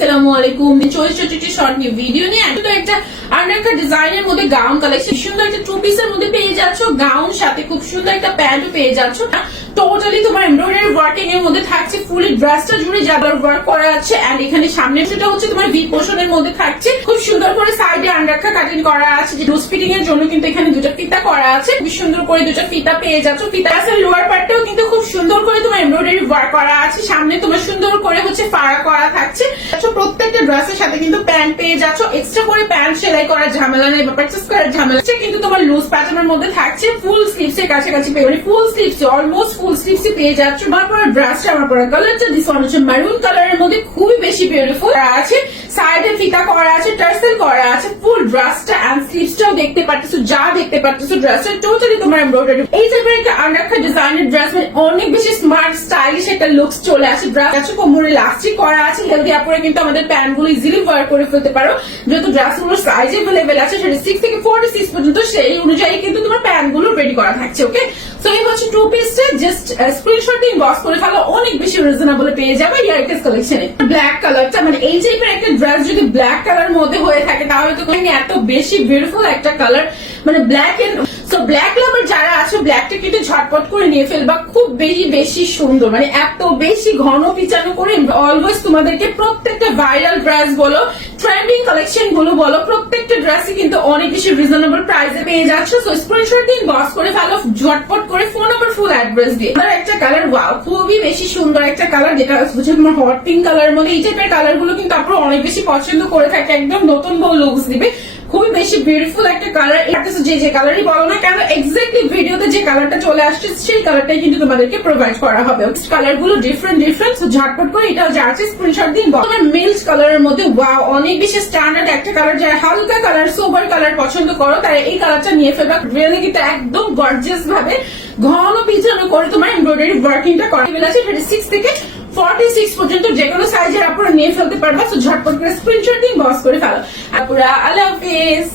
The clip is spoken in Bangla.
আসসালামু আলাইকুম। চলছে শর্ট নিউ ভিডিও নিয়ে একটা আনারকলি ডিজাইনের মধ্যে গাউন কালেকশন, সুন্দর একটা টু পিসের মধ্যে পেয়ে যাচ্ছ, গাউন সাথে খুব সুন্দর একটা প্যান্টও পেয়ে যাচ্ছ। টোটালি তোমার এমব্রয়ডারি ওয়ার্কিং এর মধ্যে থাকছে, ফুলি ড্রেসটা জুড়ে জাগার ওয়ার্ক করা আছে। এন্ড এখানে সামনে সেটা হচ্ছে তোমার ভি পোর্শনের মধ্যে থাকছে, খুব সুন্দর করে সাইডে আন্ডারকা কাটিং করা আছে। যে লুজ ফিটিং এর জন্য কিন্তু এখানে দুটো ফিতা করা আছে, খুব সুন্দর করে দুটো ফিতা পেয়ে যাচ্ছ। ফিতা আছে লোয়ার পার্টটাও কিন্তু খুব সুন্দর করে তোমার এমব্রয়ডারি ওয়ার্ক করা আছে, সামনে তোমার সুন্দর করে হচ্ছে ফাড়া করা থাকছে। প্রত্যেকটা ড্রেসের সাথে কিন্তু প্যান্ট পেয়ে যাচ্ছ, এক্সট্রা করে প্যান্ট সেলাই করার ঝামেলা নেই বা পারচেজ করার ঝামেলা কিন্তু তোমার লুজ প্যাটার্নের মধ্যে থাকছে। ফুল স্লিভস এর কাছাকাছি পেয়ে, মানে ফুল স্লিভস অলমোস্ট ফুল স্লিভস পেয়ে যাচ্ছ। আমার পরে ড্রেসটা, আমার পরে কালারটা দিস ওয়ান হচ্ছে মেরুন কালারের মধ্যে, খুবই বেশি বিউটিফুল আছে। সাইডে ফিতা করা আছে, টার্সেল করা আছে। ফুল ড্রেসটা এন্ড স্লিভসটাও দেখতে পাচ্ছ, যা দেখতে পাচ্ছ ড্রেসটা টোটালি তোমার এমব্রয়ডারি। এই টাইপের একটা আন্ডারকা ডিজাইনের ড্রেস, মানে অনেক বেশি স্মার্ট স্টাইলিশ একটা লুকস চলে আসে। ড্রেস আছে কোমরে ইলাস্টিক করা আছে, হেলদি আপরে কিন্তু আমাদের প্যান্ট গুলো ইজিলি ওয়্যার করে ফেলতে পারো। যেহেতু ড্রেস গুলোর সাইজ এভেলেবেল আছে 36 থেকে 46 পর্যন্ত, সেই অনুযায়ী কিন্তু তোমার প্যান্ট গুলো রেডি করা থাকছে। ওকে, সো এই হচ্ছে টু পিসটা, জাস্ট স্ক্রিনশট ইনবক্স করে ফেলো, অনেক বেশি রিজনেবল পেয়ে যাবে ইয়ারকেস কালেকশনে। ব্ল্যাক কালারটা, মানে এই টাইপের একটা ড্রেস যদি ব্ল্যাক কালার মধ্যে হয়ে থাকে তাহলে তো এত বেশি বিউটিফুল একটা কালার, মানে black and so black lover যারা আছে ব্ল্যাকটা কিন্তু ঝটপট করে নিয়ে ফেলবা, খুব বেশি সুন্দর, মানে এত বেশি ঘন পিচানো করে। অলওয়েজ তোমাদেরকে প্রত্যেকটা ভাইরাল ড্রেস বলো, ট্রেন্ডিং কালেকশন গুলো বলো, প্রত্যেকটা ড্রেসই কিন্তু অনেক বেশি রিজনেবল প্রাইসে পেয়ে যাচ্ছ। সো স্ক্রিনশট ইনবক্স করে ফেলো ঝটপট করে, ফোন নাম্বার ফুল অ্যাড্রেস দিয়ে। আর একটা কালার, ওয়াও, খুবই বেশি সুন্দর একটা কালার, যেটা হচ্ছে তোমার হট পিঙ্ক কালারের মধ্যে। এই টাইপের কালার গুলো কিন্তু আপনারা অনেক বেশি পছন্দ করে থাকে, একদম নতুন বউ লুকস দিবে, খুবই বেশি বিউটিফুল একটা কালার। যে কালারই বলো না কেন, এক্স্যাক্টলি ভিডিওতে যে কালারটা চলে আসছে সেই কালারটাই কিন্তু তোমাদেরকে প্রোভাইড করা হবে। কালার গুলো ডিফারেন্ট, ঝটপট করে এটাও যাচ্ছে, স্ক্রিনশট দিন। তোমার মিল্ক কালারের মধ্যে, ওয়াও, অনেক বেশি স্ট্যান্ডার্ড একটা কালার। যারা হালকা কালার, সোবার কালার পছন্দ করো তারা এই কালারটা নিয়ে ফেলবা। রিয়েলি কিন্তু একদম গর্জিয়াস ভাবে ঘন পিছানো করে তোমার এমব্রয়ডারি ওয়ার্কিংটা করা আছে। 36 থেকে 46 পর্যন্ত যে কোনো সাইজের আপনারা নিয়ে ফেলতে পারবা। ঝটপট করে স্ক্রিনশট দিন, বক্স করে ফেলো। আপুরা, আল্লাহ হাফেজ।